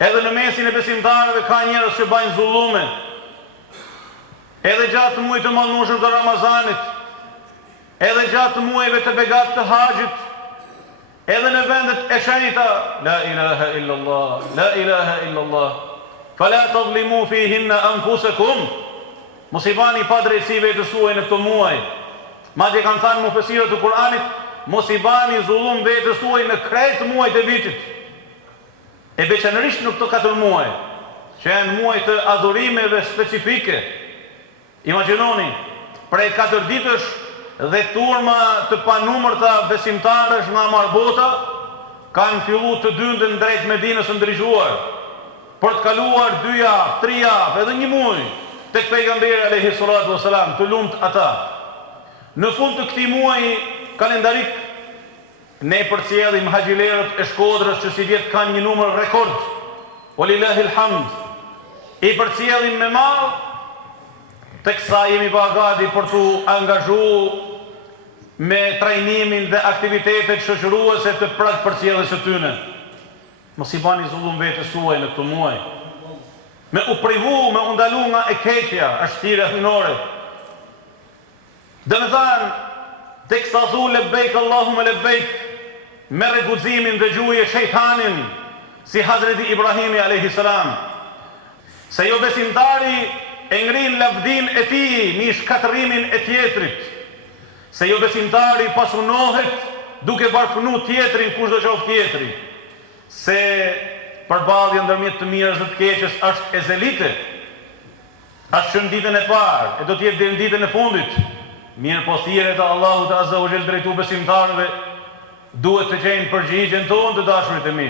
Edhe në mesin e besimtarëve ka njerëz që bajnë zullume. Edhe gjatë muajit të malnueshëm të Ramazanit, edhe gjatë muajve të begatë të haxhit, edhe në vendet e shenjta, la ilaha illallah, la ilaha illallah. Fala tadhlimu fihinna anfusakum. Mos i bani padrejtësi vetes tuaj në këto muaj. Madje kanë thënë mufesirët e Kuranit, mos i bani zullum vetes tuaj në krejt muajt e vitit. E veçanërisht në këto 4 muaj, që janë muaj të adhurimeve specifike. Imagjinoni, prej 4 ditësh dhe turma të panumërta besimtarësh nga Marbota kanë filluar të dyndën drejt Medinës së ndryshuar, për të kaluar 2 javë, 3 javë, edhe 1 muaj tek pejgamberi alayhi salatu wasalam, të lumt ata. Në fund të këtij muaji kalendarik, ne përcjellim haxhilerët e Shkodrës që si vjet kanë një numër rekord. Walillahi alhamd. I përcjellim me mall, teksa jemi bagati për t'u angazhuar me trajnimin dhe aktivitetet shoqëruese të përcjelljes së tyre. Mos i bani zullum vetes suaj në këtë muaj. Me u privu, me u ndalu nga e keqja, ashtira hyjnore. Domethënë, teksa thu lebejk Allahumma lebejk, merre guximin dhe gjuhje shejtanin, si Hazreti Ibrahimi alayhi salam. Se jo besimtari e ngrin lavdin e tij në shkatërimin e tjetrit. Se jo besimtari pasunohet duke barfënu tjetrin kushdo qoftë tjetri. Se përballja ndërmjet të mirës dhe të keqes është ezelite. Është që në ditën e parë, e do të jetë deri në ditën e fundit. Mirë po thirrjet e Allahut azza wa jall drejtu besimtarëve duhet të gjejnë përgjigjen tonë të dashurit e mi.